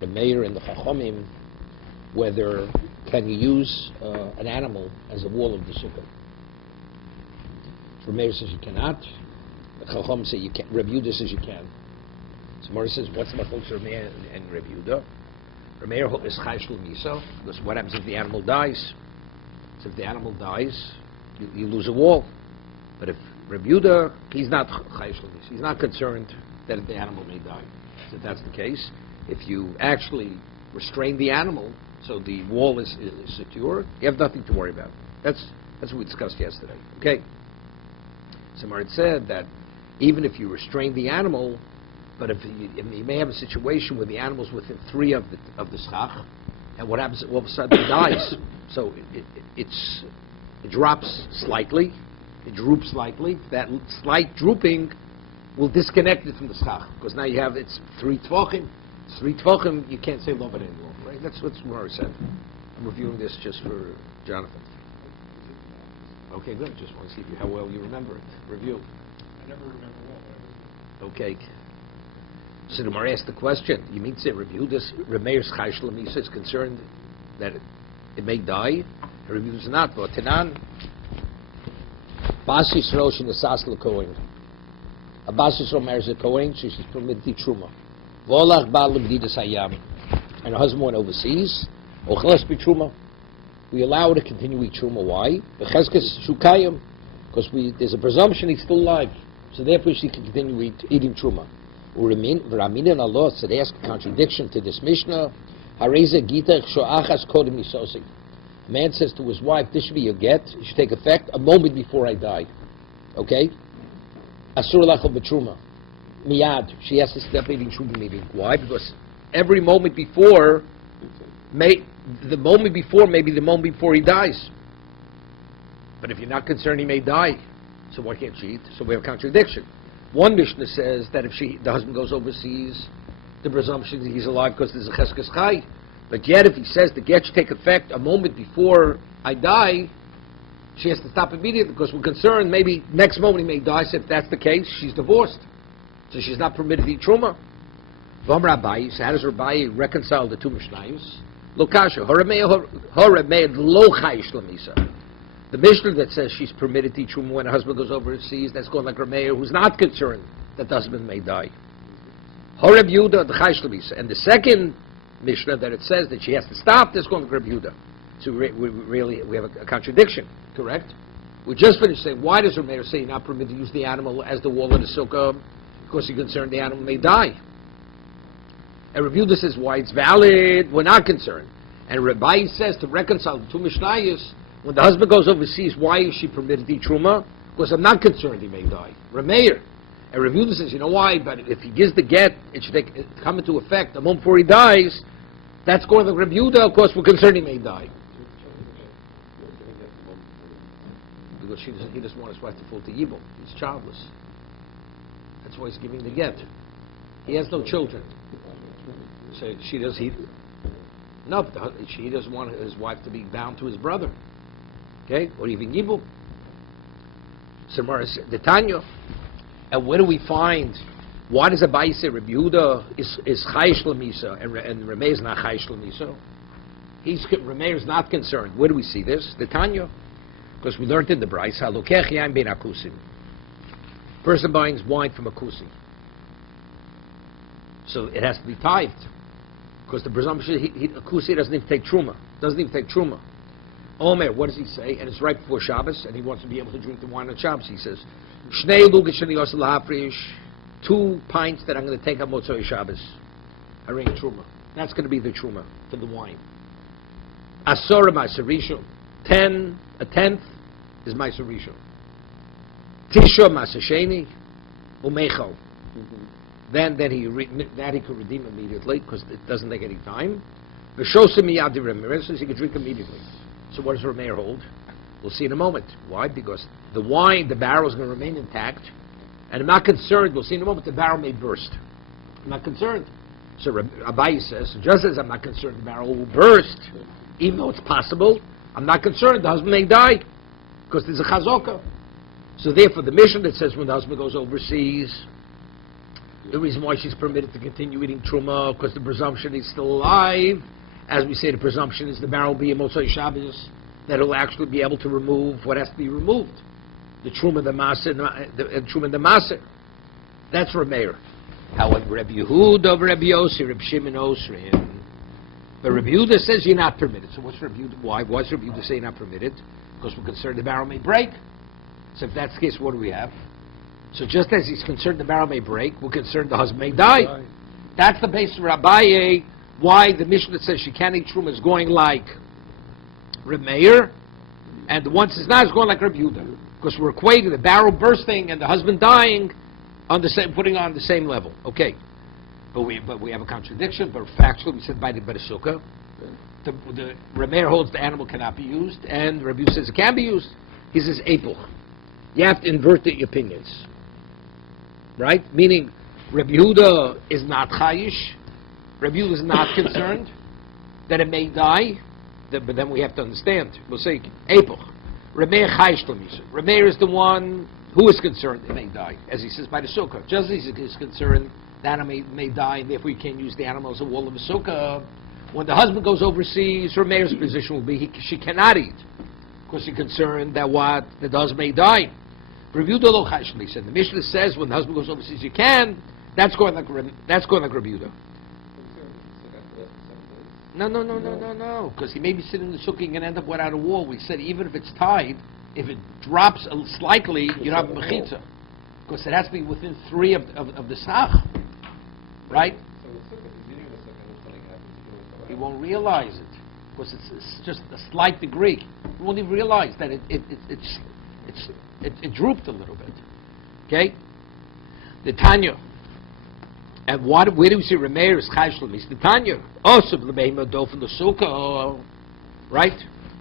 the mayor and the chachomim, whether can you use an animal as a wall of the sukkah. The mayor says you cannot. The chachom say you can't. Rabbi Yehuda says you can. So Mordechai says, what's the machlokes of Rameir and Rabbi Yehuda? Rameir is chayshul miso, because what happens if the animal dies? So if the animal dies, you lose a wall. But if Rabbi Yehuda, he's not chayshul miso, he's not concerned that the animal may die. So if that's the case, if you actually restrain the animal so the wall is secure, you have nothing to worry about. That's what we discussed yesterday. Okay. So Marit said that even if you restrain the animal, but if you may have a situation where the animal's within 3 of the schach, and what happens? All of a sudden it dies. So it drops slightly, it droops slightly. That slight drooping will disconnect it from the schach, because now you have it's 3 tvochim. It's 3 tvochim. You can't say love it anymore, right? That's what Mara said. I'm reviewing this just for Jonathan. Okay, good. Just want to see how well you remember it. Review. I never remember well. Okay. So the Mara asked the question. You mean to say review this? Remeir's chayshul misa is concerned that it may die. Review is not. But Tanan, Bas Yisrael shenasas lekohen. A Bas Yisrael marries a kohen, so she's permitted to truma. Volach bal l'bdidas hayam, and her husband went overseas. Ochlas b'truma. We allow her to continue eating truma. Why? B'chezkes shukayim, because there's a presumption he's still alive, so therefore she can continue eating truma. V'ramin and Allah, so they ask a contradiction to this Mishnah. Hareza gita sho'achas kodem nisosi. A man says to his wife, "This should be your get. It should take effect a moment before I die." Okay? Asur lachol b'truma. Miyad. She has to stop eating truma immediately. Why? Because every moment before may be the moment before he dies. But if you're not concerned he may die, so why can't she eat? So we have a contradiction. One Mishnah says that if the husband goes overseas, the presumption that he's alive because there's a cheskes chai. But yet if he says the get should take effect a moment before I die, she has to stop immediately because we're concerned maybe next moment he may die. So if that's the case, she's divorced. So she's not permitted to eat truma. Vom Rabbi, so how does Rabbi reconcile the 2 Mishnayos? Lokasha, Horemeid lo chayish lamisa. The Mishnah that says she's permitted to eat truma when her husband goes overseas, that's going like Rameir, who's not concerned that the husband may die. Horeb Yehuda, the chayish lamisa. And the second Mishnah that it says that she has to stop, that's going like Reb Yehuda. So we have a contradiction, correct? We just finished saying, why does Rameir say you're not permitted to use the animal as the wall of the sukkah? Because he's concerned the animal may die. And Reb Yehuda says why it's valid, we're not concerned. And Rabbi says to reconcile the 2 Mishnayos, when the husband goes overseas, why is she permitted to eat truma? Because I'm not concerned he may die. Rameir. And Reb Yehuda says, you know why? But if he gives the get, it should come into effect a moment before he dies. That's going to Reb Yehuda, of course, we're concerned he may die. Because he doesn't want his wife to fall to evil. He's childless. That's why he's giving the get. He has no children. So she doesn't want his wife to be bound to his brother. Okay? Or even Yibum. Samara said, the Tanya. And where do we find, why does Abai say Rabbi Yehuda is chayish l'misa and Rameir is not chayish l'misa? Rameir is not concerned. Where do we see this? The Tanya. Because we learned in the Bryce, halokech yain ben akusim. Person buying wine from a kusi. So it has to be tithed. Because the presumption, a kusi doesn't even take truma. Omer, what does he say? And it's right before Shabbos, and he wants to be able to drink the wine on Shabbos. He says, 2 pints that I'm going to take on Motzei Shabbos. I ring truma. That's going to be the truma for the wine. Asora Ma'aser Rishon. A tenth is Ma'aser Rishon. Tisha Ma'aser Sheni. Umechal. Then he could redeem immediately because it doesn't take any time. V'shosim miyad Rameir says he could drink immediately. So what does Rameir hold? We'll see in a moment. Why? Because the wine, the barrel is going to remain intact, and I'm not concerned. We'll see in a moment. The barrel may burst. I'm not concerned. So Abaye says, just as I'm not concerned the barrel will burst, even though it's possible, I'm not concerned the husband may die because there's a chazokah. So therefore, the mission that says when the husband goes overseas, The reason why she's permitted to continue eating truma, because the presumption is still alive. As we say, the presumption is the barrel will be a Motzei Shabbos, that it'll actually be able to remove what has to be removed. The truma, the maser, the truma, the maser. That's Rameir. However, Rabbi Yehuda, Rabbi Yossi, Rabbi Shimon Osrim. But Rabbi Yehuda says you're not permitted. So what's Rabbi Yehuda? Why? What's Rabbi Yehuda saying not permitted? Because we're concerned the barrel may break. So if that's the case, what do we have? So just as he's concerned the barrel may break, we're concerned the husband may die. That's the basis of Rabbi, why the Mishnah says she can't eat truma is going like Reb Meir, and the one says not is going like Rabbi Yehuda, because we're equating the barrel bursting and the husband dying on the same, putting on the same level. Okay, but we have a contradiction. But factually, we said by the sukkah, the Reb Meir holds the animal cannot be used, and Rabbi Yehuda says it can be used. He says epuch. You have to invert the opinions. Right? Meaning, Rabbi Yehuda is not chayish. Rabbi Yehuda is not concerned that it may die. But then we have to understand. We'll say, epoch. Reb Meir chayish l'misa. Reb Meir is the one who is concerned it may die, as he says by the sukkah. Just as he is concerned the animal may die, and therefore you can't use the animal as a wall of a sukkah. When the husband goes overseas, Reb Meir's position will be she cannot eat, because she's concerned that what the husband may die. Rabbi Yehuda lo chayish l'misa. The Mishnah says when the husband goes overseas, you can. That's going like Rabbi Yehuda. No. Because he may be sitting in the sukkah and end up without a wall. We said even if it's tied, if it drops slightly, you don't have a mechitza. Because it has to be within 3 of the sach. Right? So the sukkah, he's eating the sukkah, and something happens to He won't realize it. Because it's just a slight degree. He won't even realize that it drooped a little bit. Okay? The Tanya. And where do we see Reb Meir is chayish l'misa? The Tanya. Also, l'beima dof in the sukkah. Right?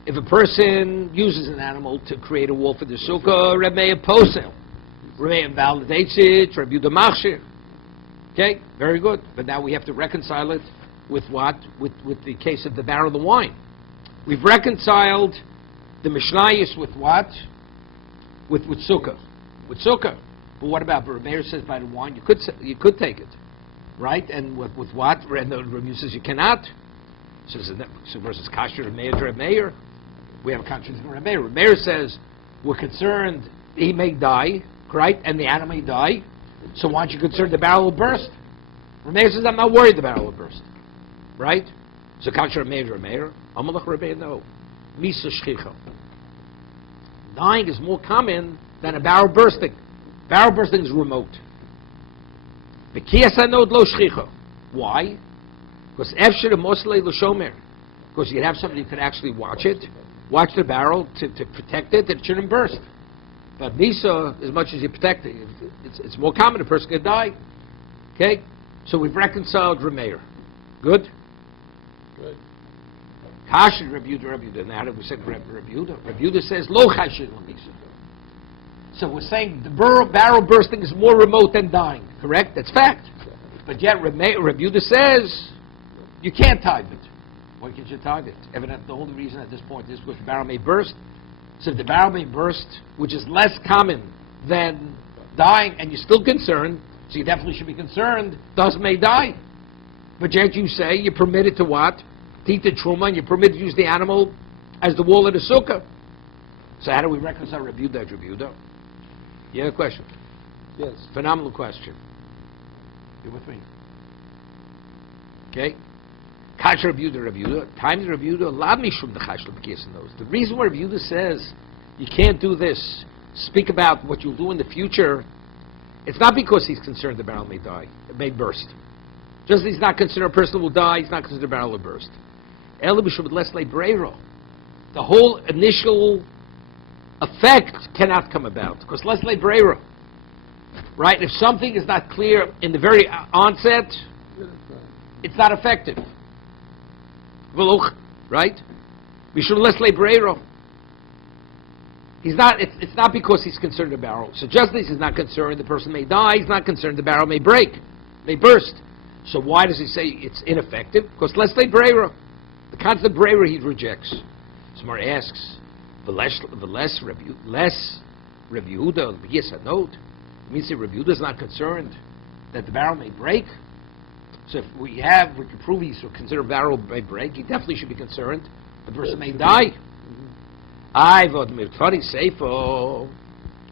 If a person uses an animal to create a wall for the sukkah, Reb Meir posel. Reb Meir invalidates it. Reb Yehuda machshir. Okay? Very good. But now we have to reconcile it with what? With the case of the barrel of the wine. We've reconciled the Mishnayos with what? With sukkah. With sukkah. But what about Reb Meir says by the wine you could take it. Right? And with what? And the Reb says you cannot. So versus Kasher Reb Meir to Reb Meir. We have a contradiction in Reb Meir. Reb Meir says we're concerned he may die, right? And the animal may die. So why aren't you concerned the barrel will burst? Reb Meir says I'm not worried the barrel will burst. Right? So Kasher Reb Meir to Reb Meir. Amalach Reb Meir no. Misa shchicha. Dying is more common than a barrel bursting. Barrel bursting is remote. Why? Because because you have somebody who could actually watch the barrel to protect it, that it shouldn't burst. But Nisa, as much as you protect it, it's more common a person could die. Okay? So we've reconciled Reb Meir. Good? Good. Kashin Rabbi Yehuda. Now that we said Rabbi Yehuda. Rabbi Yehuda says, Lo chashin l'misa. So we're saying the barrel bursting is more remote than dying, correct? That's fact. But yet Rabbi Yehuda says you can't time it. Why can't you time it? Evidently, the only reason at this point is because the barrel may burst. So if the barrel may burst, which is less common than dying, and you're still concerned, so you definitely should be concerned, thus may die. But yet you say you're permitted to what? To eat the truma, and you're permitted to use the animal as the wall of the sukkah. So how do we reconcile Rabbi Yehuda and Rabbi Yehuda? You have a question? Yes. Phenomenal question. You with me? Okay? Kash Rabbi Yehuda, times Rabbi Yehuda, lab mishum the chash l'b'kiyas knows. The reason why Rabbi Yehuda says you can't do this, speak about what you'll do in the future, it's not because he's concerned the barrel may die, it may burst. Just as he's not concerned a person will die, he's not concerned the barrel will burst. Ela b'shum less breiro. The whole initial effect cannot come about because less breiro. Right? If something is not clear in the very onset, it's not effective. Right? We should less breiro. He's not. It's not because he's concerned the barrel. So just as he's not concerned the person may die, he's not concerned the barrel may break, may burst. So why does he say it's ineffective? Because less breiro. The concept of breiro he rejects. Smart asks, the less Rabbi Yehuda, yes, a note. It means that Rabbi Yehuda is not concerned that the barrel may break. So if we can prove he's considered a barrel may break, he definitely should be concerned. The person may die.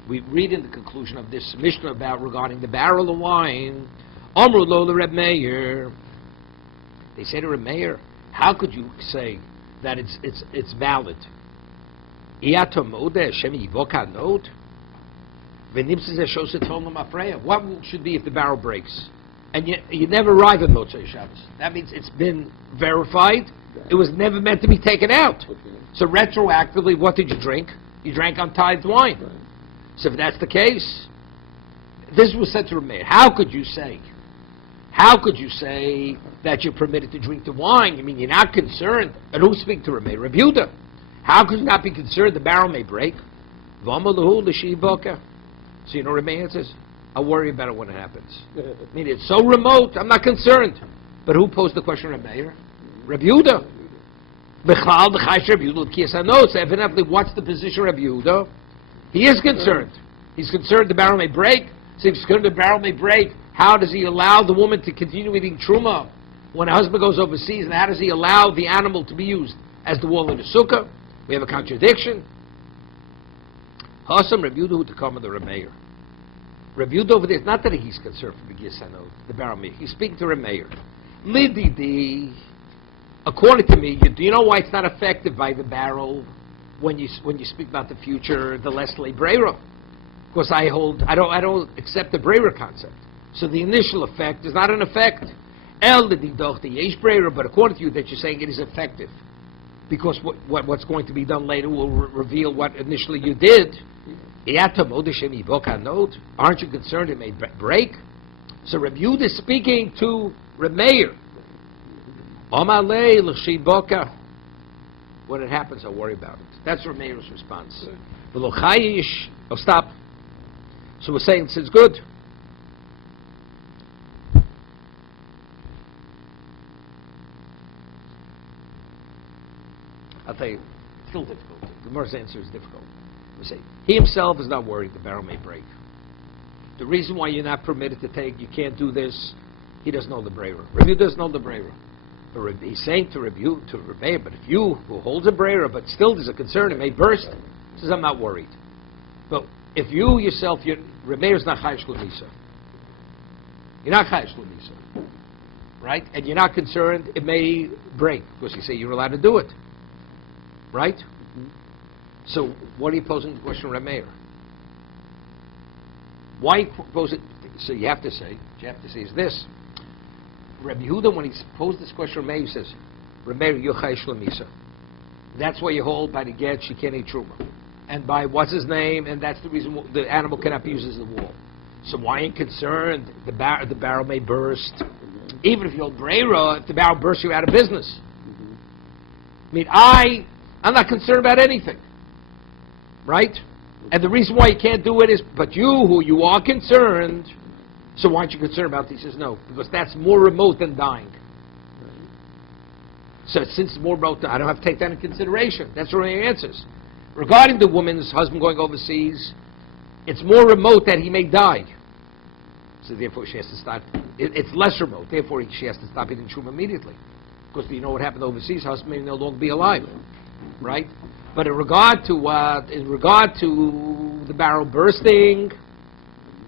We read in the conclusion of this Mishnah about regarding the barrel of wine. Amru lo Reb Meir. They say to Reb Meir, how could you say that it's valid? What should be if the barrel breaks? And you never arrive at Motzei Shabbos. That means it's been verified. It was never meant to be taken out. So retroactively, what did you drink? You drank untithed wine. So if that's the case, this was said to Reb Meir. How could you say that you're permitted to drink the wine? I mean, you're not concerned. And who speak to Reb Meir? Reb Yehuda. How could you not be concerned the barrel may break? So you know Reb Meir says, I'll worry about it when it happens. I mean, it's so remote, I'm not concerned. But who posed the question, Reb Meir? Reb Yehuda. So evidently, what's the position of Reb Yehuda? He is concerned. He's concerned the barrel may break. So if he's concerned the barrel may break, how does he allow the woman to continue eating truma when her husband goes overseas? And how does he allow the animal to be used as the wall in the sukkah? We have a contradiction. Hasam Reb Yehuda to come with the Reb Meir. Reb Yehuda over there, it's not that he's concerned for the barrel may. He's speaking to Reb Meir. Lididi, according to me, do you know why it's not affected by the barrel when you speak about the future, the Leslie Breira? Because I don't accept the Breira concept. So the initial effect is not an effect. But according to you, that you're saying it is effective. Because what's going to be done later will reveal what initially you did. Aren't you concerned it may break? So Reb Yehuda is speaking to Reb Meir. When it happens, I'll worry about it. That's Reb Meir's response. Oh, stop. So we're saying this is good. I'll tell you, it's still difficult. The Gemara's answer is difficult. We say, he himself is not worried the barrel may break. The reason why you're not permitted to take, you can't do this, he doesn't know the Breira. Reb Yehuda doesn't know the Breira. But he's saying to Reb Meir, but if you, who holds a Breira, but still there's a concern, it may burst, he says, I'm not worried. But if you yourself, Reb Meir's not Chayish L'Misa. You're not Chayish L'Misa. Right? And you're not concerned it may break, because you say you're allowed to do it. Right? Mm-hmm. So what are you posing the question, Reb Meir? Why pose it? So you have to say is this. Reb Yehuda, when he posed this question, Reb Meir, he says, Reb Meir, you're Chayish L'Misa. That's why you hold by the get, she can't eat truma. And by what's his name, and that's the reason the animal cannot be used as the wall. So why ain't concerned the barrel may burst? Even if you hold Breira, if the barrel bursts, you're out of business. I mean, I'm not concerned about anything. Right? And the reason why you can't do it is, but you are concerned, so why aren't you concerned about this? He says, no, because that's more remote than dying. So since it's more remote, I don't have to take that into consideration. That's what he answers. Regarding the woman's husband going overseas, it's more remote that he may die. So therefore she has to start, it's less remote, therefore she has to stop eating truma immediately. Because you know what happened overseas, husband may no longer be alive. Right? But in regard to the barrel bursting,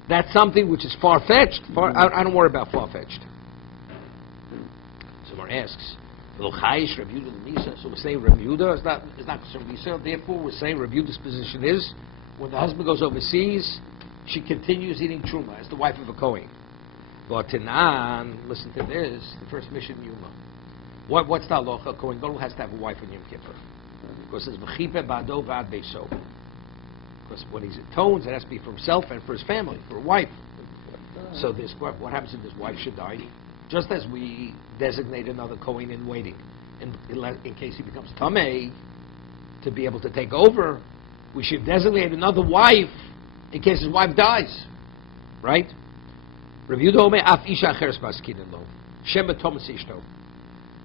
that's something which is far-fetched. I don't worry about far-fetched. Someone asks, so we're saying Reb Yehuda is not concerned with Yisrael. Therefore, we're saying Reb Yehuda's position is, when the husband goes overseas, she continues eating truma as the wife of a Kohen. But Tanan, listen to this, the first mission Yuma. What's the halacha? Kohen Gadol has to have a wife on Yom Kippur. Because it's v'chipe ba'ado v'ad beiso. Because when he atones, it has to be for himself and for his family, for a wife. So what happens if this wife should die? Just as we designate another Kohen in waiting, in case he becomes Tameh, to be able to take over, we should designate another wife in case his wife dies. Right? Reb Yehuda Omer af isha acheres maskinin lo. Shem etom sishto.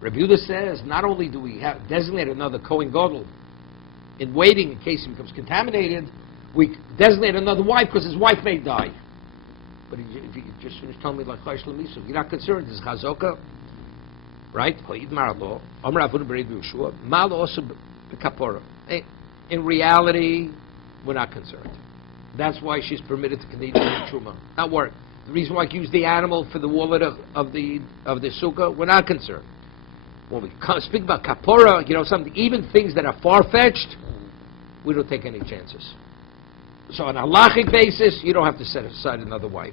Reb Yehuda says, not only do we have designated another Kohen Gadol in waiting in case he becomes contaminated, we designate another wife because his wife may die. But if you just finished telling me like Chaysh Lamisu, you're not concerned. This is Chazoka, right? In reality, we're not concerned. That's why she's permitted to continue doing Truma. Not work. The reason why I use the animal for the wallet of the sukkah, we're not concerned. When we speak about kapora, something, even things that are far-fetched, we don't take any chances. So on a halachic basis, you don't have to set aside another wife.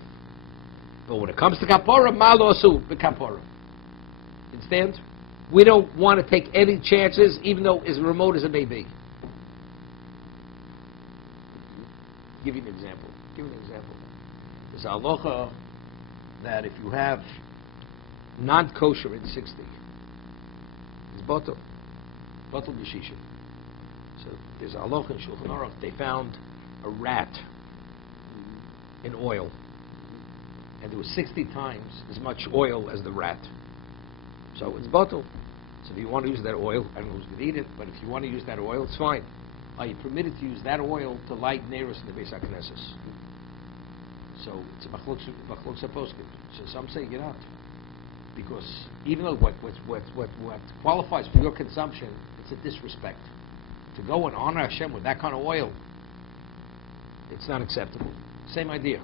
But when it comes to kapora, malosu kapora. Understand? We don't want to take any chances, even though as remote as it may be. Give you an example. There's a halacha that if you have non-kosher in 60, it's batel b'shisha. So there's a halacha in Shulchan Aruch. They found a rat in oil, and there was 60 times as much oil as the rat. So it's batel. So if you want to use that oil, I don't know who's going to eat it, but if you want to use that oil, it's fine. Are you permitted to use that oil to light Neros in the Beis HaKnesses? So it's a machlok poskim. So some say you're not, because even though what qualifies for your consumption, it's a disrespect. To go and honor Hashem with that kind of oil, it's not acceptable. Same idea.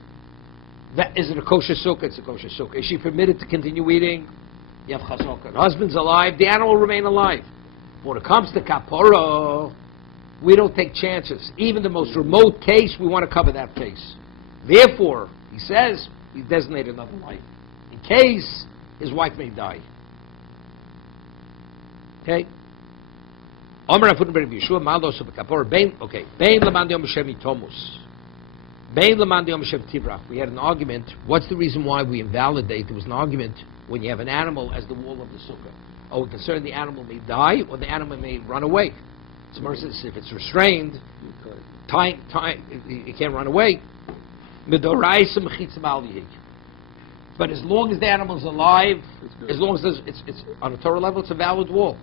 Is it a kosher sukkah? It's a kosher sukkah. Is she permitted to continue eating? You have chazaka. The husband's alive. The animal will remain alive. When it comes to kapora, we don't take chances. Even the most remote case, we want to cover that case. Therefore, he says, he designated another wife, in case his wife may die. Okay? Okay. We had an argument. What's the reason why we invalidate? There was an argument when you have an animal as the wall of the sukkah. Are we concerned the animal may die or the animal may run away? So says if it's restrained, it can't run away. But as long as the animal's alive, as long as it's on a Torah level, it's a valid wall.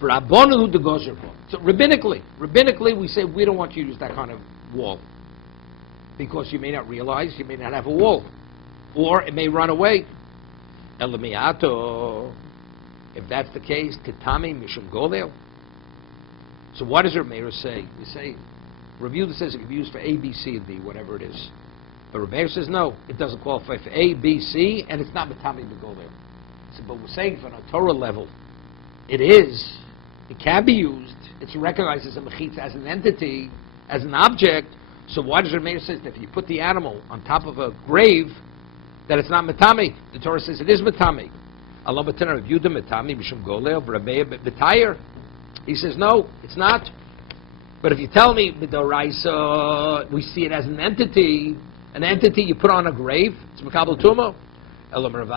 So rabbinically, we say we don't want you to use that kind of wall, because you may not realize you may not have a wall, or it may run away. If that's the case, kitami mishum golel. So what does Rameir say? You say, Review says it can be used for A, B, C, and D, whatever it is. But Rameir says no, it doesn't qualify for A, B, C, and it's not matami to go there. So, but we're saying from a Torah level, it is. It can be used. It's recognized as a mechitza, as an entity, as an object. So why does Rameir say that if you put the animal on top of a grave, that it's not matami? The Torah says it is matami. Allah b'tana reviewed the matami b'shum golel b'rameir b'tayir. He says, no, it's not. But if you tell me, b'doraisa, we see it as an entity you put on a grave, it's Makabal Tumo. Elo Rav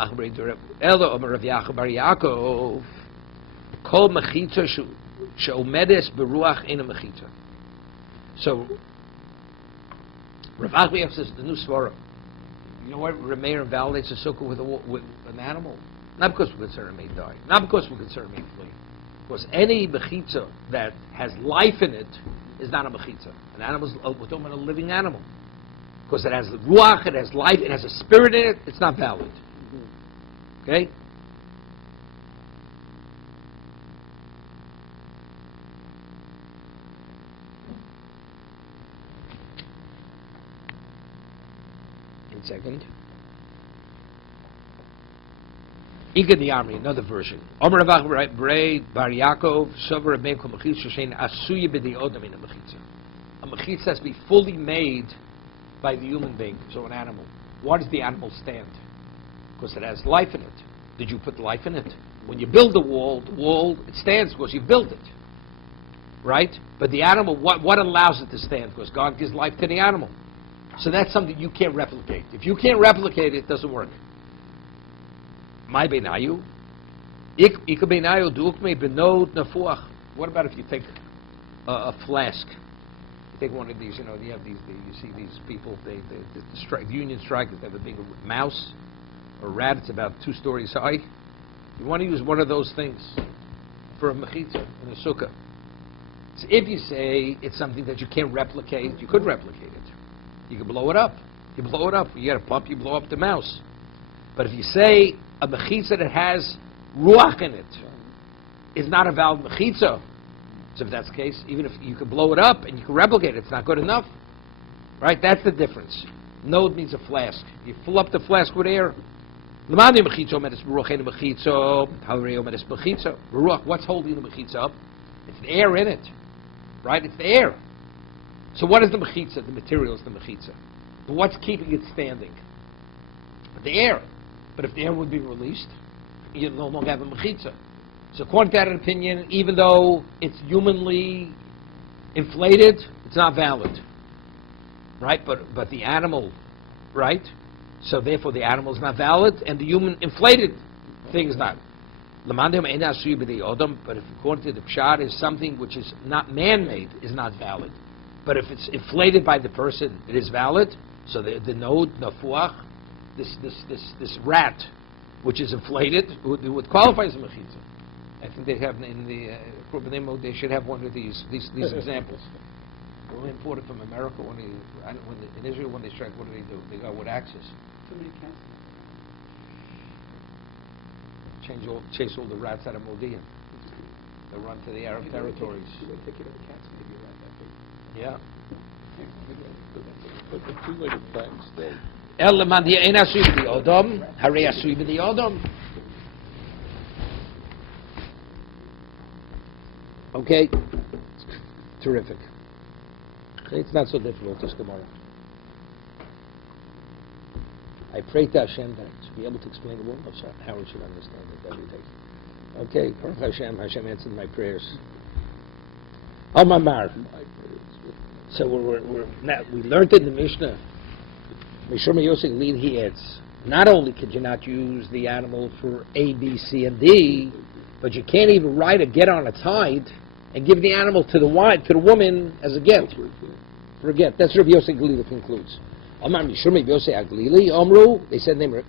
Yaakov bar Yaakov, Kol Mechitza she'omedes beruach ena mechitza. So, Rav Yaakov says, the new svara. You know what? Rameir invalidates a sukkah with an animal? Not because we're concerned it may die. Not because we're concerned it may flee. Because any mechitza that has life in it is not a mechitza. An animal, we're talking about a living animal. Because it has ruach, it has life, it has a spirit in it, it's not valid. Okay? One second. Iga the Army, another version. Omer Ravach Brei Bar Yaakov Sover Rabbein Kol Mechitza Shein Asuya B'Di Odam in a Mechitza. A Mechitza has to be fully made by the human being, so an animal. Why does the animal stand? Because it has life in it. Did you put life in it? When you build the wall, it stands because you built it. Right? But the animal, what allows it to stand? Because God gives life to the animal. So that's something you can't replicate. If you can't replicate it, it doesn't work. My benayu, ik benayu duukme benod nafuach. What about if you take a flask? You take one of these. You know, you have these. You see these people. The union strikers. They have a big mouse or rat. It's about 2 stories high. You want to use one of those things for a mechitza in a sukkah. So if you say it's something that you can't replicate, you could replicate it. You could blow it up. You blow it up. You get a pump, you blow up the mouse. But if you say a mechitza that has ruach in it is not a valid mechitza, so if that's the case, even if you could blow it up and you can replicate it, it's not good enough. Right? That's the difference. Node means a flask. You fill up the flask with air. What's holding the mechitza up? It's the air in it. Right? It's the air. So what is the mechitza? The material is the mechitza. But what's keeping it standing? The air. But if the air would be released, you no longer have a mechitza. So according to that opinion, even though it's humanly inflated, it's not valid. Right? But the animal, right? So therefore the animal is not valid, and the human inflated thing is not. But if according to the pshat is something which is not man-made, is not valid. But if it's inflated by the person, it is valid. So the node, nafuach, this rat, which is inflated, would qualify as a mechitza. I think they have in the they should have one of these examples. They import it from America in Israel when they strike. What do? They go with axes. Too many cats. Chase all the rats out of Modi'in. They run to the Arab territories. Take care of the cats, maybe a rat that big. Yeah. But the two-legged facts, though. Elaman the ein asui b'di odom, harei asui b'di odom. Okay, terrific. It's not so difficult, this Gemara. I pray to Hashem to be able to explain the word of how we should understand it every day. Okay, Baruch Hashem answered my prayers. Amamar. So we learned in the Mishnah. Mishum Yosef Lead, he adds, not only could you not use the animal for A, B, C, and D, but you can't even write a get on its hide and give the animal to the woman as a get. For a get. That's Rabbi Yosef Glili concludes. Amar Mishum Yosef Glili, Omru, they said name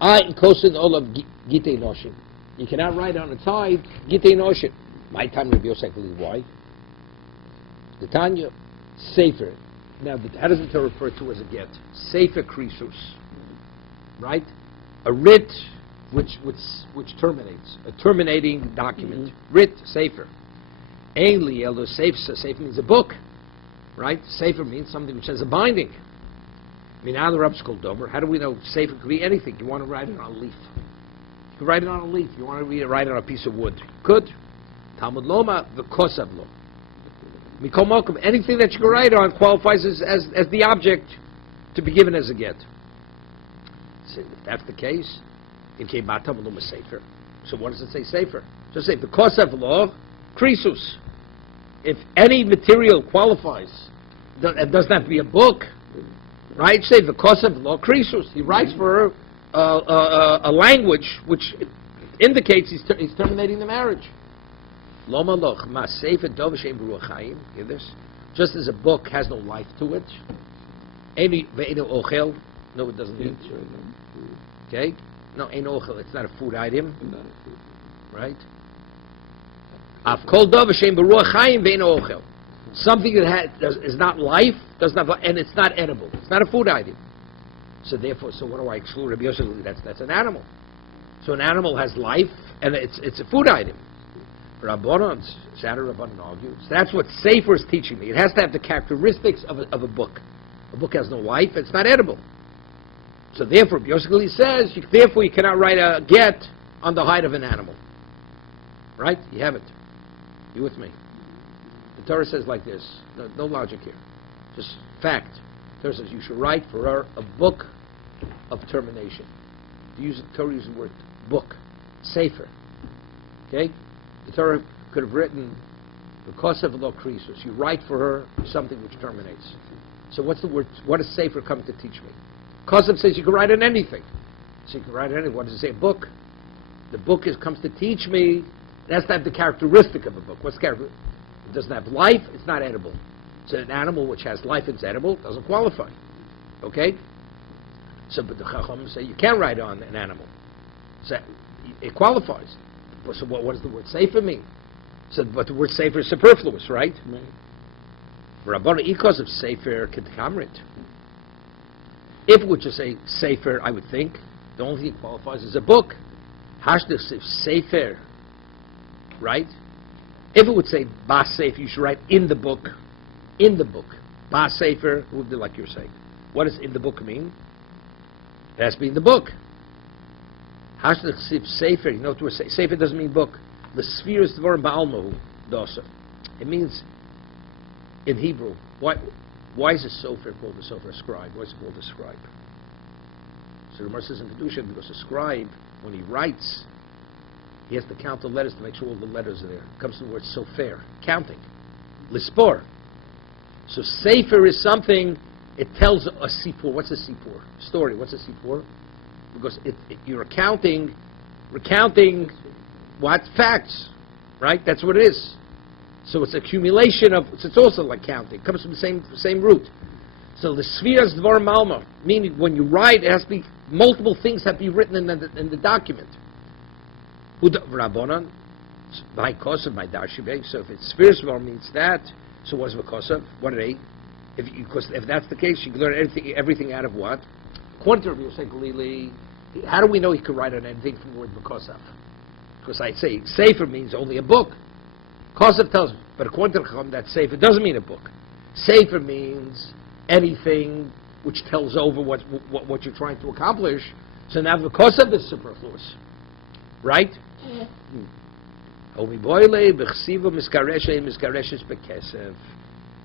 I kosin olav gitei noshim. You cannot write on its hide gitei noshim. My time Rabbi Yosef Glili, why? The Tanya, Sefer. Now, how does the Torah refer to as a get? Sefer krisus, right? A writ which terminates, a terminating document. Writ, Sefer. Ainli elo sefer. Sefer means a book, right? Sefer means something which has a binding. I mean, now the Rabb's called Dover. How do we know Sefer could be anything? You want to write it on a leaf. You can write it on a leaf. You want to write it on a piece of wood. Good. Talmud Loma, the Kosav Lo. Mikol Mokum, anything that you can write on qualifies as the object to be given as a get. So if that's the case, it came out Talmud Loma Sefer. So what does it say Sefer? Just say the Kosav Lo, Krisus. If any material qualifies, it doesn't have to be a book, right? Say the Kosav Lo, Krisus. He writes for a language which indicates he's terminating the marriage. Loma loch ma sefer dov shem b'ruach hear this? Just as a book has no life to it, einu ochel, no, it doesn't eat. Okay? No, einu ochel, it's not a food item. Right? Af kol dov shem b'ruach hayim ve'einu ochel. Something that is not life, does not, and it's not edible. It's not a food item. So therefore, what do I exclude? Rabbi Yosef, that's an animal. So an animal has life, and it's a food item. Rabbanon, Shadow Rabbanon argues. That's what Sefer is teaching me. It has to have the characteristics of a book. A book has no life, it's not edible. So therefore, Yosef says, therefore you cannot write a get on the hide of an animal. Right? You have it. You with me? The Torah says like this. No logic here. Just fact. The Torah says you should write for her a book of termination. The Torah uses the word book. Sefer. Okay? The Torah could have written the Kosav Lo Krisus. You write for her something which terminates. So what's the word? What does Sefer come to teach me? Kosav says you can write on anything. So you can write on anything. What does it say? A book. The book comes to teach me. It has to have the characteristic of a book. What's the character? It doesn't have life. It's not edible. So an animal which has life, it's edible, doesn't qualify. Okay? So but the Chacham say you can't write on an animal. So it qualifies. So what does the word Sefer mean? So, but the word Sefer is superfluous, right? Rabbana ikos of Sefer Kedkamrit. If it would just say Sefer, I would think, the only thing it qualifies is a book. Hashtag Sefer, right? If it would say Bas Sefer, you should write in the book. In the book. Bas Sefer would be like you're saying. What does in the book mean? It has to be in the book. Hashtag Sefer, you know what we're saying? Sefer doesn't mean book. The sphere is Dvarim Ba'almahu, Dosa. It means, in Hebrew, why is a sofer called a sofer? A scribe. Why is it called a scribe? So the Gemara says in Kedusha, because a scribe, when he writes, he has to count the letters to make sure all the letters are there. It comes to the word sofer, counting. Lispor. So sefer is something, it tells a sipur. What's a sipur? Story. What's a sipur? Because you're recounting what? Facts. Right? That's what it is. So it's accumulation of, it's also like counting. It comes from the same root. So the spheres dvar malma, meaning when you write, it has to be, multiple things have to be written in the document. Rabbanan, by kosav, by darshibe. So if it's spheres dvar means that, so what's the kosav? What are they? If that's the case, you can learn everything out of what? Quantitative, you'll say Galili. How do we know he could write on anything from the word Kosav? Because I say Sefer means only a book. Kosav tells me, but according to the Chacham, that Sefer doesn't mean a book. Sefer means anything which tells over what you're trying to accomplish. So now the Kosav is superfluous. Right?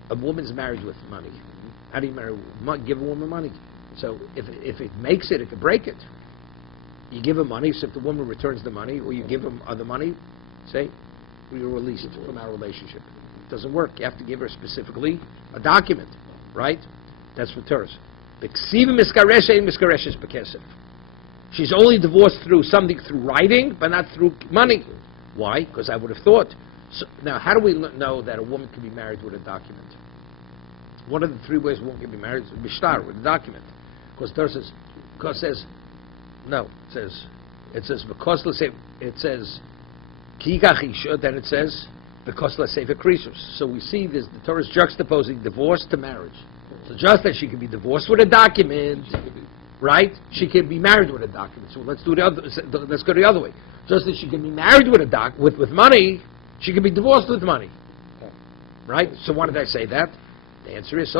A woman's married with money. How do you give a woman money? So if it makes it, it can break it. You give her money, so if the woman returns the money, or you give him other money, say, you're released from our relationship. It doesn't work. You have to give her specifically a document, right? That's what Torah. She's only divorced through something, through writing, but not through money. Why? Because I would have thought. So, now, how do we know that a woman can be married with a document? One of the three ways a woman can be married is bishtar, with a document. Because Torah says, because let's say, it says, kikach isha, then it says, because let's say, v'krisus. So we see this, the Torah is juxtaposing divorce to marriage. So just as she can be divorced with a document, right? She can be married with a document. So let's go the other way. Just as she can be married with with money, she can be divorced with money. Right? So why did I say that? The answer is,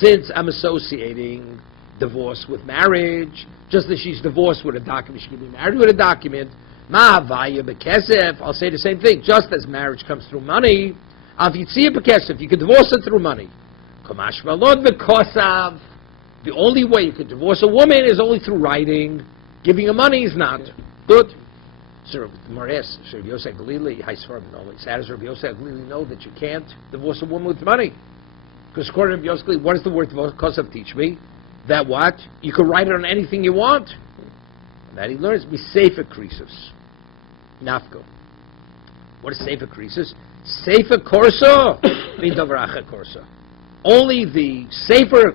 since I'm associating divorce with marriage, just as she's divorced with a document, she can be married with a document. I'll say the same thing. Just as marriage comes through money, you can divorce her through money. The only way you can divorce a woman is only through writing. Giving her money is not. Good. So Maris, Rabbi Yosef Galili, how does Rabbi Yosef Galili know that you can't divorce a woman with money? Because according to Rabbi Yosef Galili, what does the word Kosav teach me? That what? You can write it on anything you want. And that he learns, be Sefer Krisus. Nafko. What is Sefer Krisus? Sefer Korsa, means Davracha Korsa. Only the Sefer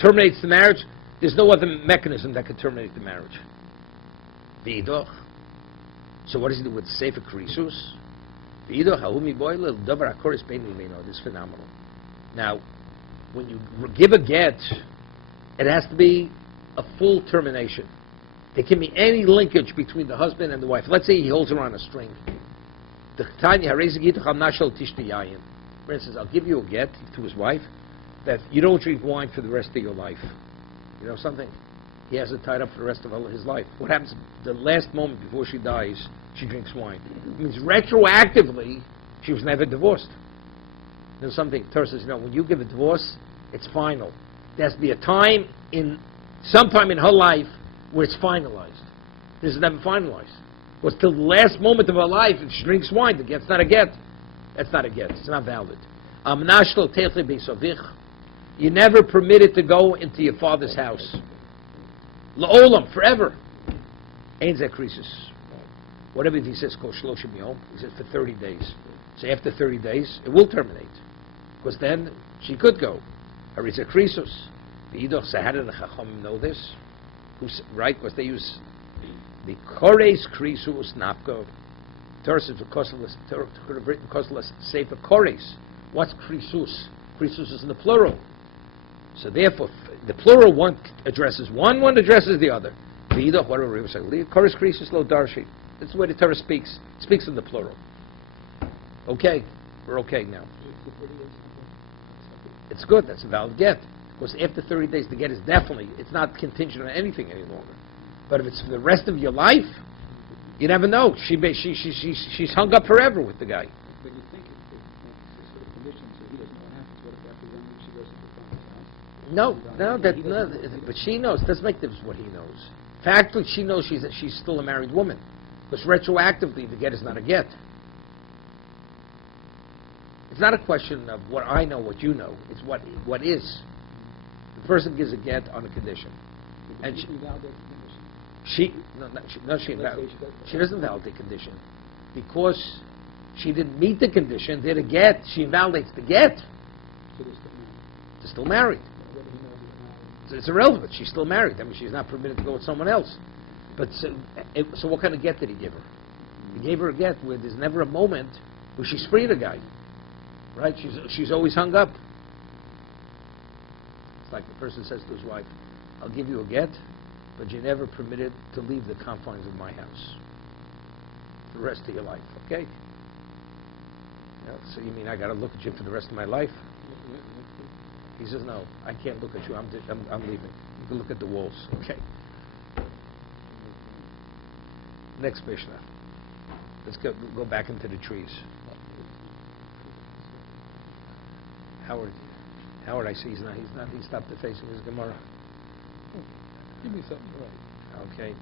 terminates the marriage. There's no other mechanism that can terminate the marriage. V'idoch. So what does he do with Sefer Krisus? V'idoch ha'umi boile davar hakoris beinu leino. This is phenomenal. Now, when you give a get, it has to be a full termination. There can be any linkage between the husband and the wife. Let's say he holds her on a string. For instance, I'll give you a get to his wife that you don't drink wine for the rest of your life. You know something? He has it tied up for the rest of his life. What happens the last moment before she dies, she drinks wine? It means retroactively, she was never divorced. You know something? Torah says, when you give a divorce, it's final. There has to be a time sometime in her life where it's finalized. This is never finalized. Because till the last moment of her life, if she drinks wine, that's not a get. That's not a get. It's not valid. You're never permitted to go into your father's house. La'olam, forever. Ein zeh krisus. Whatever he says, called shloshim yom, he says for 30 days. So after 30 days, it will terminate. Because then she could go. Harizah krisus. So how did the Chacham know this? Right? Because they use the kores krisus nafko. Torah says, could have written koselas sefer kores. What's krisus? Krisus is in the plural. So therefore, the plural one addresses one addresses the other. V'idach, whatever we say. Koris Krisus lo darshi. That's the way the Torah speaks. It speaks in the plural. Okay, we're okay now. It's good. That's a valid get. Because after 30 days, the get is definitely, it's not contingent on anything any longer. But if it's for the rest of your life, you never know. She's hung up forever with the guy. But you think it's sort of conditioned so he doesn't know what happens. What if after 1 week she goes to the father's house? But she knows. It doesn't make difference what he knows. Factually, she knows she's still a married woman. Because retroactively, the get is not a get. It's not a question of what I know, what you know. It's what is. The person gives a get on a condition. And she doesn't validate condition. Because she didn't meet the condition, did a get, she invalidates the get. So They're still married. whether he knows it or not. So it's irrelevant. She's still married. I mean, she's not permitted to go with someone else. But so what kind of get did he give her? He gave her a get where there's never a moment where she's free of the guy. Right? She's always hung up. It's like the person says to his wife, I'll give you a get, but you're never permitted to leave the confines of my house for the rest of your life, okay? So you mean I got to look at you for the rest of my life? He says, no, I can't look at you. I'm leaving. You can look at the walls, okay? Next Mishnah. Let's go back into the trees. Howard, I see he stopped facing his Gemara. Give me something right. Okay.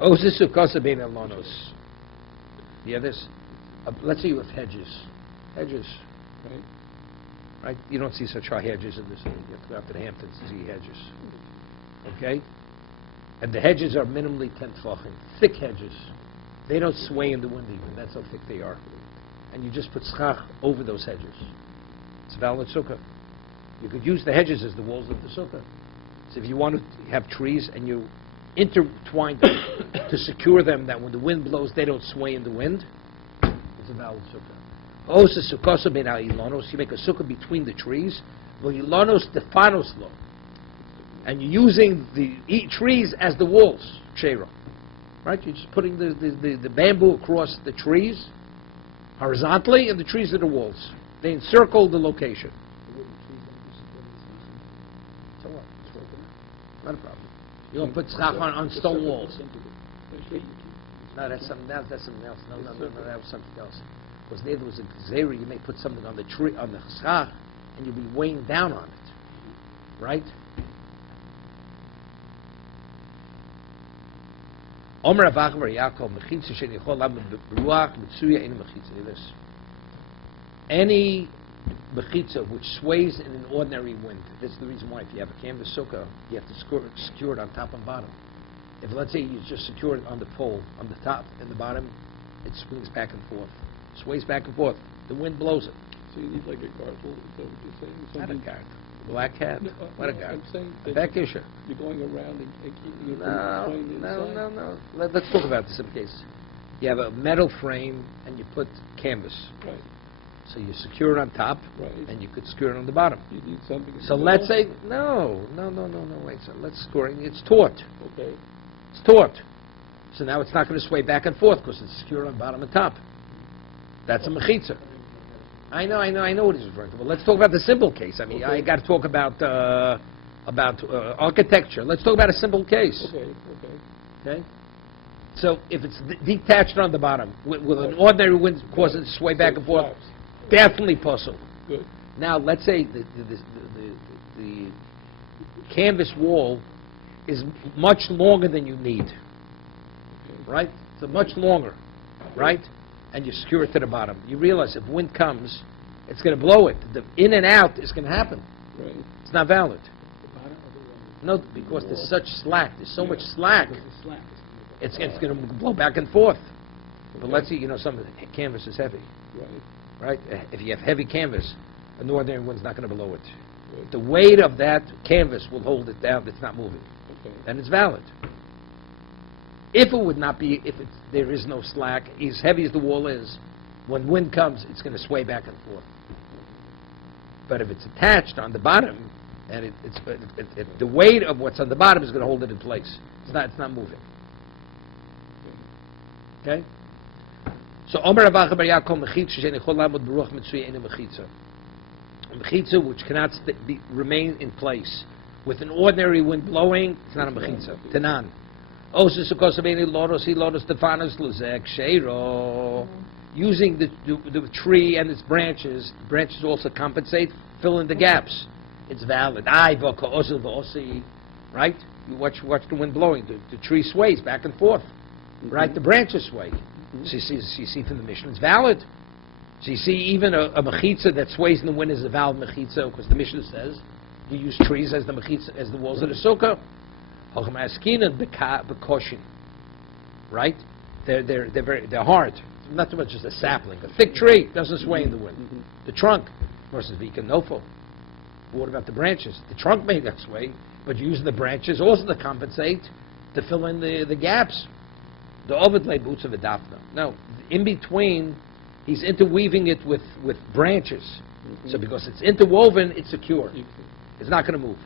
Oses Sukkah bein elonos. Yeah, this. Let's see with hedges. Hedges. Right? Right? You don't see such high hedges in this city. You have to go out to the Hamptons to see hedges. Okay? And the hedges are minimally 10 tefachim. Thick hedges. They don't sway in the wind even. That's how thick they are. And you just put schach over those hedges. It's valid sukkah. You could use the hedges as the walls of the sukkah. So if you want to have trees and you intertwine them to secure them that when the wind blows they don't sway in the wind, it's a valid sukkah. Also, sukkah ben ilonos, you make a sukkah between the trees. Well, ilonos defanos lo, and you're using the trees as the walls. Sheira, right? You're just putting the bamboo across the trees horizontally, and the trees are the walls. They encircle the location. So what? Not a problem. You don't put schach on stone walls. No, that's something else. No, that was something else. Because there was a gzeira, you may put something on the tree, on the schach, and you'll be weighing down on it. Right? Omer Avach Bar Yaakov, mechitza shenichol lam beruach mitzuya in mechitza. This. Any mechitza which sways in an ordinary wind. That's the reason why if you have a canvas sukkah, you have to secure it on top and bottom. If let's say you just secure it on the pole, on the top and the bottom, it swings back and forth. Sways back and forth. The wind blows it. So you need like a guard holder, is that what you're saying? Not a guard. Black hat. No, What a no, guard. I'm saying A that bekisha. you're going around and keeping it No. Let's talk about this in case. You have a metal frame and you put canvas. Right. So you secure it on top, Right. and you could secure it on the bottom. You need something. So let's say, no, wait, so let's score it. It's taut. Okay. It's taut. So now it's not going to sway back and forth because it's secured on bottom and top. That's a mechitza. I know what he's referring to. But let's talk about the simple case. I mean, Okay. I got to talk about architecture. Let's talk about a simple case. Okay? So if it's detached on the bottom, with an ordinary wind cause it to sway back and forth, definitely possible. Good. Now, let's say the canvas wall is much longer than you need, right? So much longer, right? And you secure it to the bottom. You realize if wind comes, it's going to blow it. The in and out is going to happen. Right. It's not valid. The bottom of the No, wall. because there's such slack. There's so much slack. Because the slack is It's going to blow back and forth. But let's see, some of the canvas is heavy. Right. Right? If you have heavy canvas, an ordinary wind's not going to blow it. Right. The weight of that canvas will hold it down. It's not moving. Okay. And it's valid. If it would not be, there is no slack, as heavy as the wall is, when wind comes, it's going to sway back and forth. But if it's attached on the bottom, and the weight of what's on the bottom is going to hold it in place. It's not moving. Okay? So Omer Ravacha Bar Yaakov Mechitza she'en echol lamod beruach mitzuyah ena mechitza. A mechitza which cannot remain in place with an ordinary wind blowing, it's not a mechitza. Tanan. Osus ukosabeni loros hi loros defanos lezek sheiro. Using the tree and its branches, the branches also compensate, fill in the gaps. It's valid. Right? You watch the wind blowing. The tree sways back and forth. Right? The branches sway. So you see from the Mishnah, it's valid. So you see even a mechitza that sways in the wind is a valid mechitza, because the Mishnah says you use trees as the mechitza, as the walls of the sukkah. Right? They're hard. Not too much as a sapling. A thick tree doesn't sway in the wind. The trunk versus vika nofo. What about the branches? The trunk may not sway, but you use the branches also to compensate, to fill in the gaps. The overlay boots of a dafna. No, in between, he's interweaving it with branches. So because it's interwoven, it's secure. It's not going to move.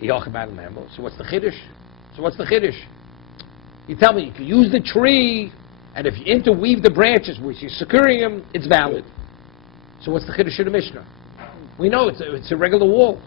So what's the chiddush? You tell me, you can use the tree, and if you interweave the branches, which you're securing them, it's valid. So what's the chiddush of the Mishnah? We know it's a regular wall.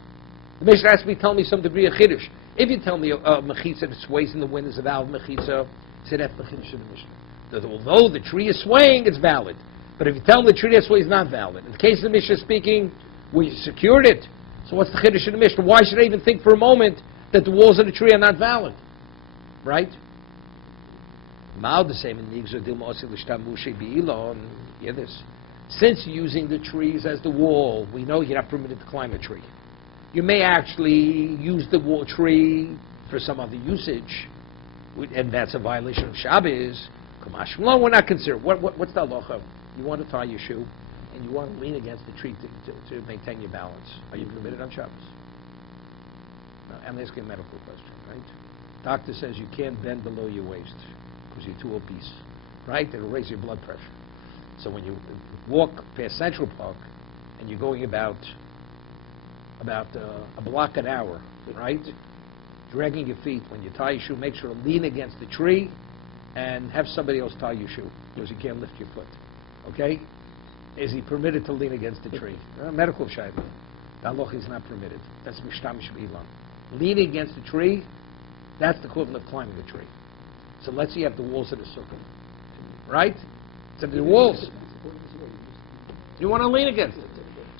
The Mishnah has to be telling me some degree of chiddush. If you tell me a mechitza that sways in the wind is a valid mechitza, say that's the chiddush of the Mishnah. That although the tree is swaying, it's valid. But if you tell me the tree that sways is not valid, in the case of the Mishnah speaking, we secured it. So what's the chiddush of the Mishnah? Why should I even think for a moment that the walls of the tree are not valid? Right? Hear this. Since you're using the trees as the wall, we know you're not permitted to climb a tree. You may actually use the wall tree for some other usage, and that's a violation of Shabbos. Well, we're not concerned. What's the halacha? You want to tie your shoe, and you want to lean against the tree to maintain your balance. Are you permitted on Shabbos? No, I'm asking a medical question, right? Doctor says you can't bend below your waist because you're too obese, right? It'll raise your blood pressure. So when you walk past Central Park and you're going about a block an hour, right? Dragging your feet, when you tie your shoe, make sure to lean against the tree and have somebody else tie your shoe because you can't lift your foot. Okay? Is he permitted to lean against the tree? Medical shayla. The halacha is not permitted. That's mishtamish b'ilan. Leaning against the tree, that's the equivalent of climbing a tree. So let's say you have the walls of the sukkah, right? To the walls. You want to lean against it.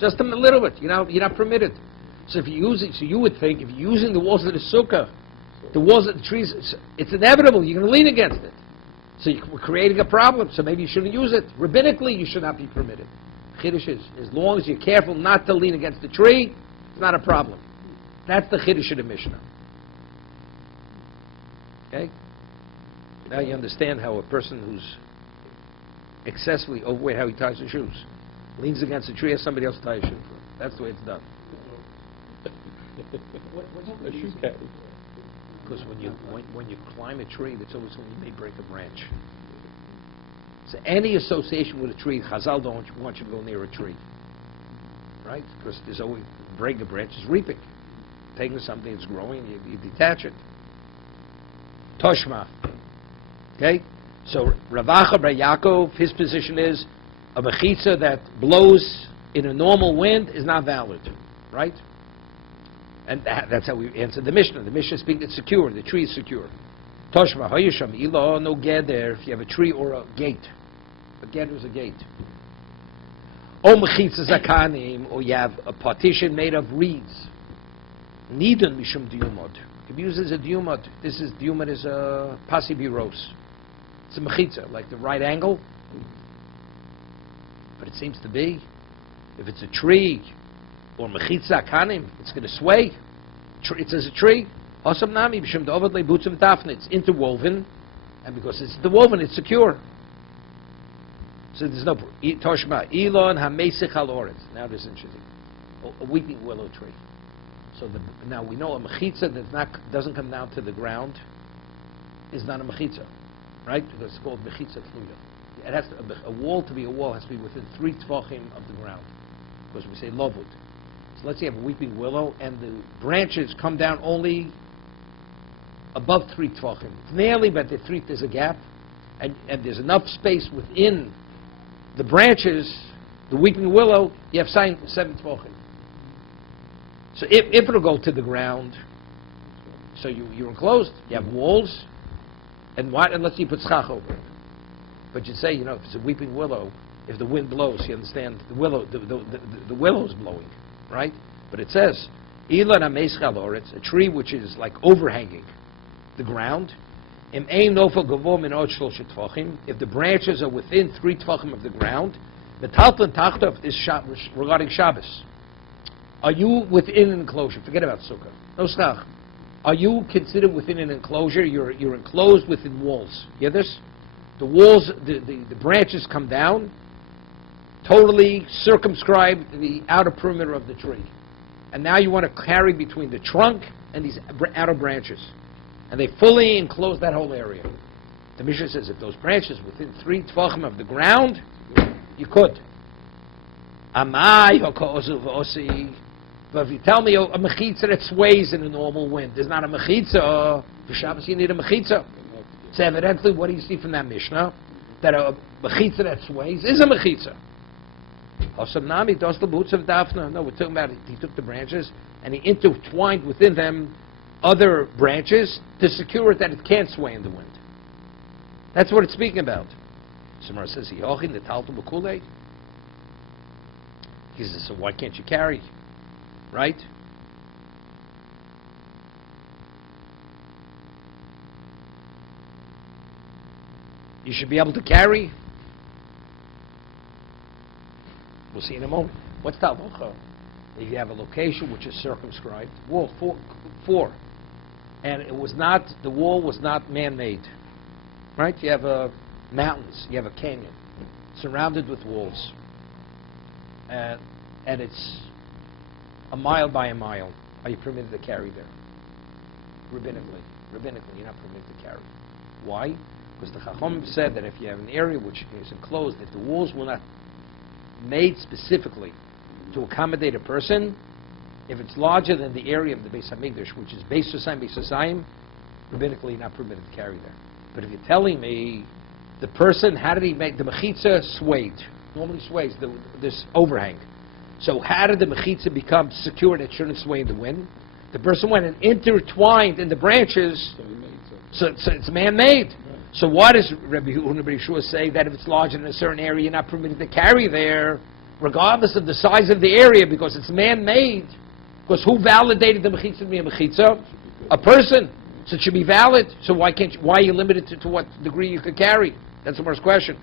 Just a little bit. You're not permitted. So if you use it, so you would think if you're using the walls of the sukkah, the walls of the trees, it's inevitable. You're going to lean against it. So you're creating a problem. So maybe you shouldn't use it. Rabbinically, you should not be permitted. Chiddush is, as long as you're careful not to lean against the tree, it's not a problem. That's the chiddush of the Mishnah. Okay? Now you understand how a person who's excessively overweight, how he ties his shoes. Leans against a tree, has somebody else tie his shoe for him. That's the way it's done. A shoe carry. Because when you climb a tree, that's always when you may break a branch. So any association with a tree, Chazal don't want you to go near a tree. Right? Because there's always breaking a branch is reaping. Taking something that's growing, you detach it. Toshma. Okay? So Ravacha Bar Yaakov, his position is a mechitza that blows in a normal wind is not valid, right? And that's how we answered the Mishnah. The Mishnah speaks it's secure. The tree is secure. Toshma hayisham ilo no geder. If you have a tree or a gate, a geder is a gate. O mechitza zakanim, or you have a partition made of reeds. Nidun mishum diumod. If you use it as a diumod, diumod is a pasibiros. It's a mechitza, like the right angle. But it seems to be, if it's a tree or mechitza kanim, it's going to sway. It says a tree. Osam nami b'shem da'ovad le'butz v'tafna. It's interwoven, and because it's interwoven, it's secure. So there's no toshma ilon hamesich al oretz. Now this is interesting. A weeping willow tree. So now we know a mechitza that doesn't come down to the ground is not a mechitza. Right? Because it's called mechitza tluya. It has a wall to be a wall has to be within 3 tvachim of the ground. Because we say lovud. So let's say you have a weeping willow, and the branches come down only above 3 tvachim. Nearly, but there's a gap, and there's enough space within the branches, the weeping willow, you have 7 tvachim. So if it'll go to the ground, so you're enclosed, you have walls, and let's say you put schach over it. But you say, if it's a weeping willow, if the wind blows, you understand, the willow's blowing, right? But it says, Ilan ha-meis chaloretz, a tree which is like overhanging the ground. If the branches are within 3 tvachim of the ground, the talton tachtov is regarding Shabbos. Are you within an enclosure? Forget about sukkah. No stach. Are you considered within an enclosure? You're enclosed within walls. You hear this? The walls, the branches come down, totally circumscribe the outer perimeter of the tree. And now you want to carry between the trunk and these outer branches. And they fully enclose that whole area. The Mishnah says if those branches within 3 tvachim of the ground, you could. But if you tell me a mechitza that sways in a normal wind, there's not a mechitza. For Shabbos you need a mechitza. So evidently, what do you see from that Mishnah? That a mechitza that sways is a mechitza. Osamnami dos the boots of Daphna. No, we're talking about he took the branches and he intertwined within them other branches to secure it that it can't sway in the wind. That's what it's speaking about. Samar says, "Yochin the taltu Pekudei." He says, "So why can't you carry?" Right? You should be able to carry. We'll see in a moment. What's talmucha? If you have a location which is circumscribed, wall 4, and the wall was not man-made, right? You have mountains, you have a canyon, surrounded with walls, and it's a mile by a mile. Are you permitted to carry there? Rabbinically, you're not permitted to carry. Why? Because the Chacham said that if you have an area which is enclosed, if the walls were not made specifically to accommodate a person, if it's larger than the area of the Beis HaMikdash, which is Beis Husayim, rabbinically you're not permitted to carry there. But if you're telling me the person, how did he make the mechitza swayed? Normally sways this overhang. So how did the mechitza become secure that it shouldn't sway in the wind? The person went and intertwined in the branches, so it's man-made. Right. So why does Rabbi Yeshua say that if it's larger than a certain area, you're not permitted to carry there, regardless of the size of the area, because it's man-made? Because who validated the mechitza to be a mechitza? A person. So it should be valid. So why are you limited to what degree you could carry? That's the first question.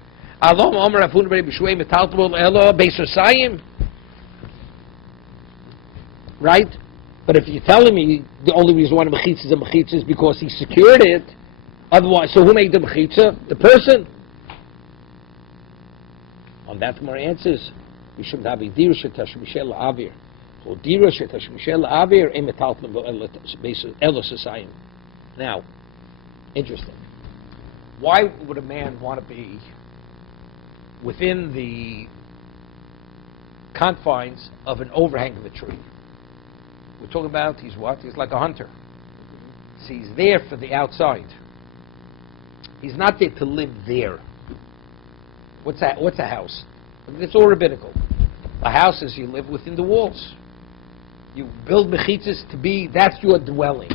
Right? But if you're telling me the only reason why the mechitza is a mechitza is because he secured it, otherwise, so who made the mechitza? The person. On that, more answers. We should have a dir shetash mishel avir. So dir shetash mishel avir emetaltna elos asayim. Now, interesting. Why would a man want to be within the confines of an overhang of a tree? We're talking about he's what? He's like a hunter. So he's there for the outside. He's not there to live there. What's a house? It's all rabbinical. A house is you live within the walls. You build mechitzas to be, that's your dwelling.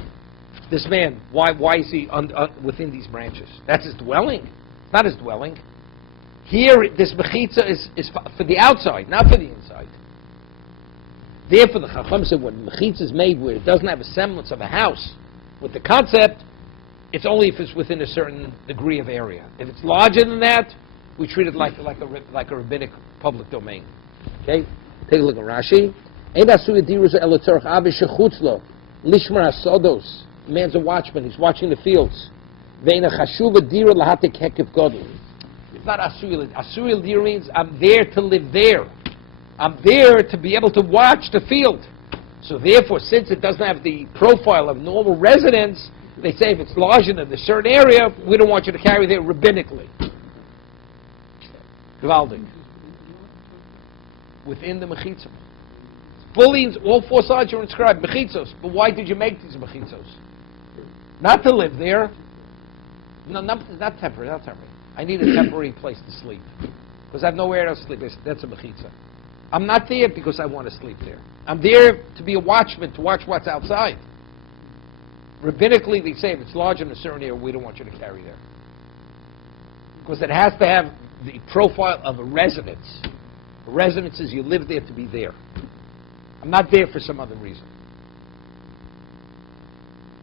This man, why is he within these branches? That's his dwelling. It's not his dwelling. Here, this mechitza is for the outside, not for the inside. Therefore, the Chacham said when mechitza is made where it doesn't have a semblance of a house, with the concept, it's only if it's within a certain degree of area. If it's larger than that, we treat it like a rabbinic public domain. Okay? Take a look at Rashi. The man's a watchman. He's watching the fields. It's not asuyil. Asuyil dir means I'm there to live there. I'm there to be able to watch the field. So therefore, since it doesn't have the profile of normal residence, they say if it's larger than a certain area, we don't want you to carry there rabbinically. Gewaldig. Within the mechitza. Fully, all four sides are inscribed, mechitzos. But why did you make these mechitzos? Not to live there. No, not temporary, not temporary. I need a temporary place to sleep. Because I have nowhere else to sleep. That's a mechitza. I'm not there because I want to sleep there. I'm there to be a watchman, to watch what's outside. Rabbinically, they say if it's larger than a certain area, we don't want you to carry there. Because it has to have the profile of a residence. A residence is you live there to be there. I'm not there for some other reason.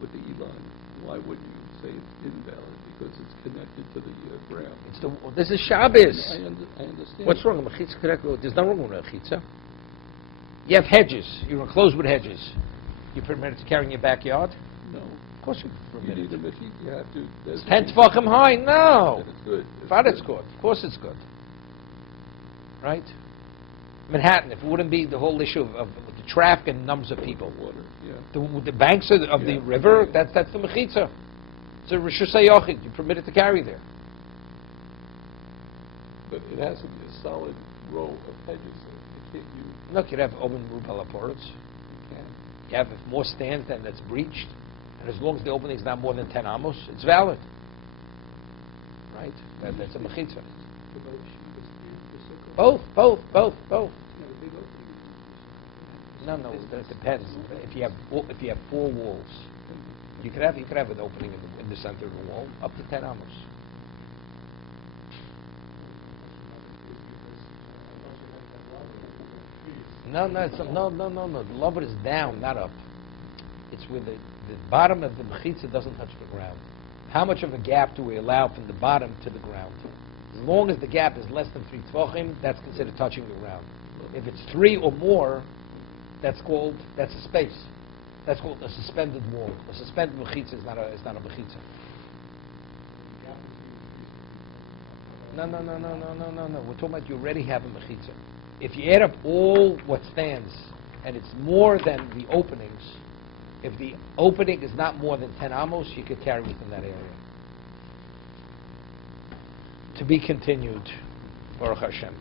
With the Elon, why would you say it's invalid? Because it's connected to the ground. This is Shabbos. I understand. What's wrong? Mechitza connected. There's nothing wrong with a mechitza. You have hedges. You're enclosed with hedges. You permitted to carry in your backyard? No. Of course you're You permitted. need a machine. You have to. It's 10 tefachim high. No. It's good. Fine, it's good. Of course it's good. Right? Manhattan, if it wouldn't be the whole issue of the traffic and numbers of people. Water, yeah. The banks of the river, that's the mechitza. It's a rishus hayochid. You're permitted to carry there. But it has to be a solid row of hedges. So it can't you Look, you'd have open rubalaports. can. You have more stands than that's breached. And as long as the opening is not more than 10 amos, it's valid. Right? That's a mechitza. Both. No, that depends. If you have four walls, you could have an opening in the center of the wall up to 10 amos. No. The lover is down, not up. It's where the bottom of the mechitza doesn't touch the ground. How much of a gap do we allow from the bottom to the ground? As long as the gap is less than 3 tefachim, that's considered touching the ground. If it's 3 or more, that's a space. That's called a suspended wall. A suspended mechitza is not a mechitza. No. We're talking about you already have a mechitza. If you add up all what stands, and it's more than the openings, if the opening is not more than 10 amos, you could carry within that area. To be continued. Baruch Hashem.